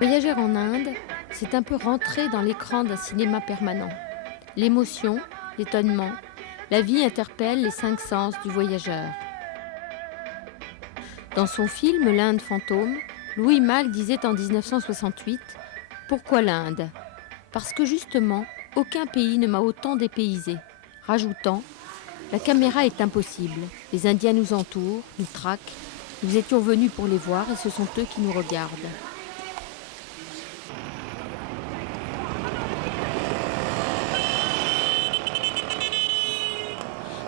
Voyager en Inde, c'est un peu rentrer dans l'écran d'un cinéma permanent. L'émotion, l'étonnement, la vie interpelle les cinq sens du voyageur. Dans son film L'Inde fantôme, Louis Malle disait en 1968 « Pourquoi l'Inde ? Parce que justement, aucun pays ne m'a autant dépaysé », rajoutant « La caméra est impossible, les Indiens nous entourent, nous traquent, nous étions venus pour les voir et ce sont eux qui nous regardent. »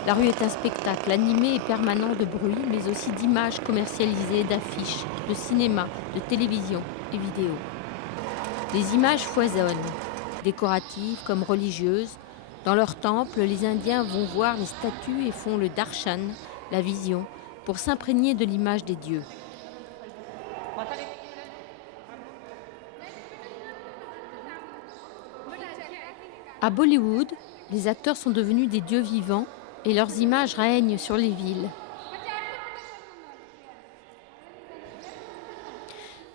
La rue est un spectacle animé et permanent de bruit, mais aussi d'images commercialisées, d'affiches, de cinéma, de télévision et vidéo. Les images foisonnent, décoratives comme religieuses. Dans leurs temples, les Indiens vont voir les statues et font le darshan, la vision, pour s'imprégner de l'image des dieux. À Bollywood, les acteurs sont devenus des dieux vivants et leurs images règnent sur les villes.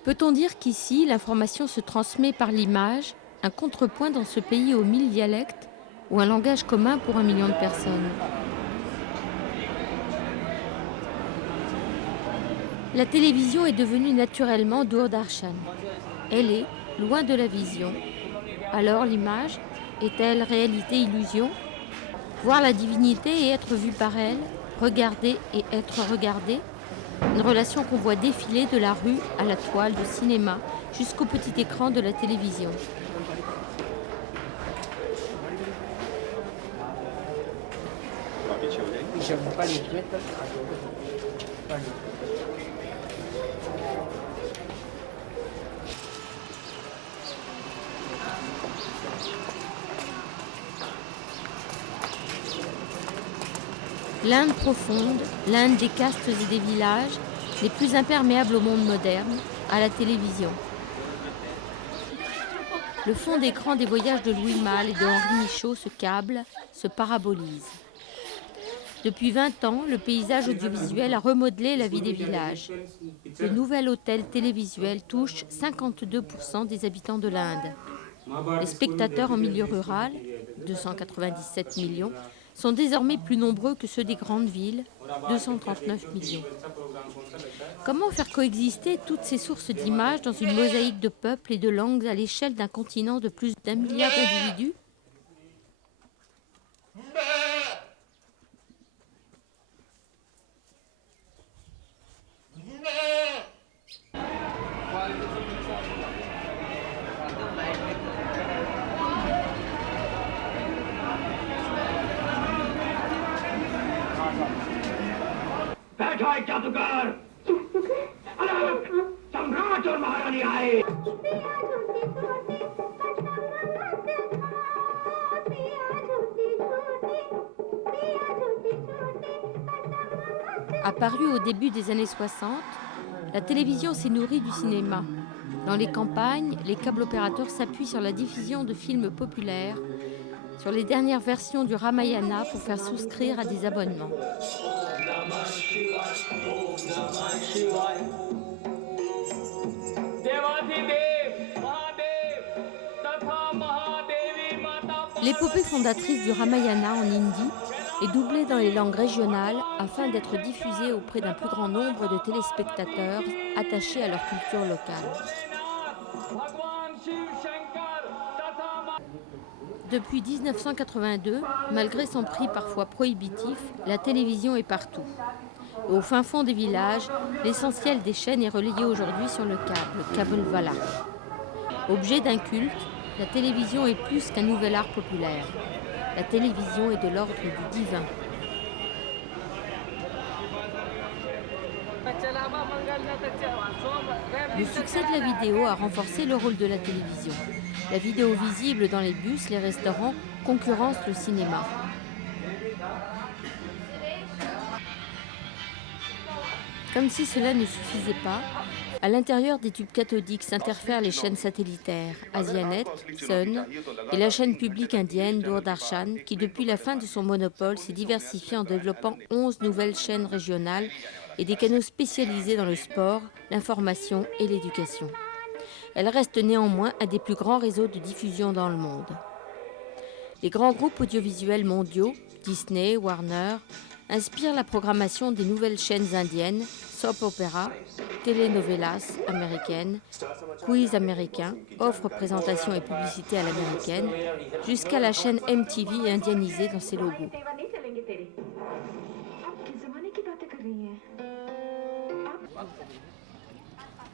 Peut-on dire qu'ici, l'information se transmet par l'image, un contrepoint dans ce pays aux 1000 dialectes, ou un langage commun pour 1 million de personnes? La télévision est devenue naturellement Doordarshan. Elle est loin de la vision. Alors l'image est-elle réalité illusion? Voir la divinité et être vu par elle, regarder et être regardé, une relation qu'on voit défiler de la rue à la toile de cinéma jusqu'au petit écran de la télévision. L'Inde profonde, l'Inde des castes et des villages, les plus imperméables au monde moderne, à la télévision. Le fond d'écran des voyages de Louis Malle et de Henri Michaud se câble, se parabolise. Depuis 20 ans, le paysage audiovisuel a remodelé la vie des villages. Le nouvel hôtel télévisuel touche 52% des habitants de l'Inde. Les spectateurs en milieu rural, 297 millions, sont désormais plus nombreux que ceux des grandes villes, 239 millions. Comment faire coexister toutes ces sources d'images dans une mosaïque de peuples et de langues à l'échelle d'un continent de plus d'1 milliard d'individus ? Apparue au début des années 60, la télévision s'est nourrie du cinéma. Dans les campagnes, les câbles opérateurs s'appuient sur la diffusion de films populaires, sur les dernières versions du Ramayana pour faire souscrire à des abonnements. L'épopée fondatrice du Ramayana en Indie est doublée dans les langues régionales afin d'être diffusée auprès d'un plus grand nombre de téléspectateurs attachés à leur culture locale. Depuis 1982, malgré son prix parfois prohibitif, la télévision est partout. Au fin fond des villages, l'essentiel des chaînes est relayé aujourd'hui sur le câble Vala. Objet d'un culte, la télévision est plus qu'un nouvel art populaire. La télévision est de l'ordre du divin. Le succès de la vidéo a renforcé le rôle de la télévision. La vidéo visible dans les bus, les restaurants, concurrence le cinéma. Comme si cela ne suffisait pas, à l'intérieur des tubes cathodiques s'interfèrent les chaînes satellitaires, Asianet, Sun, et la chaîne publique indienne Doordarshan, qui depuis la fin de son monopole s'est diversifiée en développant 11 nouvelles chaînes régionales et des canaux spécialisés dans le sport, l'information et l'éducation. Elle reste néanmoins un des plus grands réseaux de diffusion dans le monde. Les grands groupes audiovisuels mondiaux, Disney, Warner, inspirent la programmation des nouvelles chaînes indiennes, soap opéra, telenovelas américaines, quiz américains, offres, présentations et publicités à l'américaine, jusqu'à la chaîne MTV indianisée dans ses logos.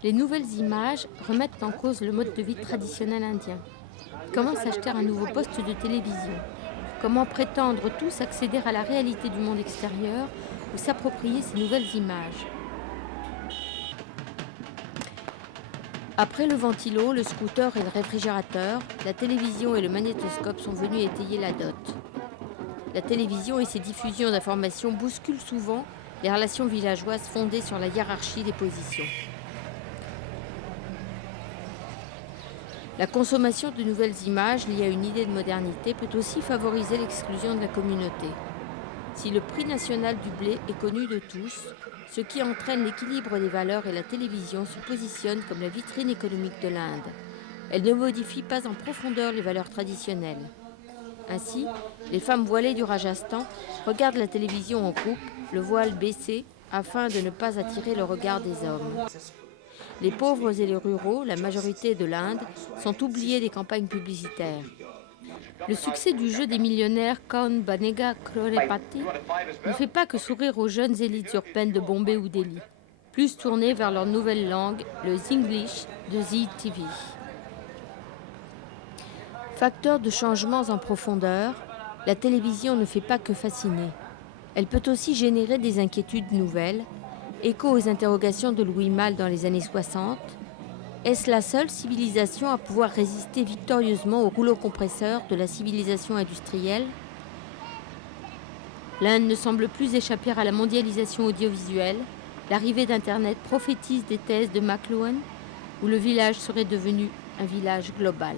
Les nouvelles images remettent en cause le mode de vie traditionnel indien. Comment s'acheter un nouveau poste de télévision? Comment prétendre tous accéder à la réalité du monde extérieur ou s'approprier ces nouvelles images? Après le ventilo, le scooter et le réfrigérateur, la télévision et le magnétoscope sont venus étayer la dot. La télévision et ses diffusions d'informations bousculent souvent les relations villageoises fondées sur la hiérarchie des positions. La consommation de nouvelles images liées à une idée de modernité peut aussi favoriser l'exclusion de la communauté. Si le prix national du blé est connu de tous, ce qui entraîne l'équilibre des valeurs et la télévision se positionne comme la vitrine économique de l'Inde. Elle ne modifie pas en profondeur les valeurs traditionnelles. Ainsi, les femmes voilées du Rajasthan regardent la télévision en couple, le voile baissé, afin de ne pas attirer le regard des hommes. Les pauvres et les ruraux, la majorité de l'Inde, sont oubliés des campagnes publicitaires. Le succès du jeu des millionnaires Kaun Banega Crorepati ne fait pas que sourire aux jeunes élites urbaines de Bombay ou Delhi, plus tournées vers leur nouvelle langue, le Zinglish de Zee TV. Facteur de changements en profondeur, la télévision ne fait pas que fasciner. Elle peut aussi générer des inquiétudes nouvelles, écho aux interrogations de Louis Malle dans les années 60. Est-ce la seule civilisation à pouvoir résister victorieusement au rouleau compresseur de la civilisation industrielle? L'Inde ne semble plus échapper à la mondialisation audiovisuelle. L'arrivée d'Internet prophétise des thèses de McLuhan, où le village serait devenu un village global.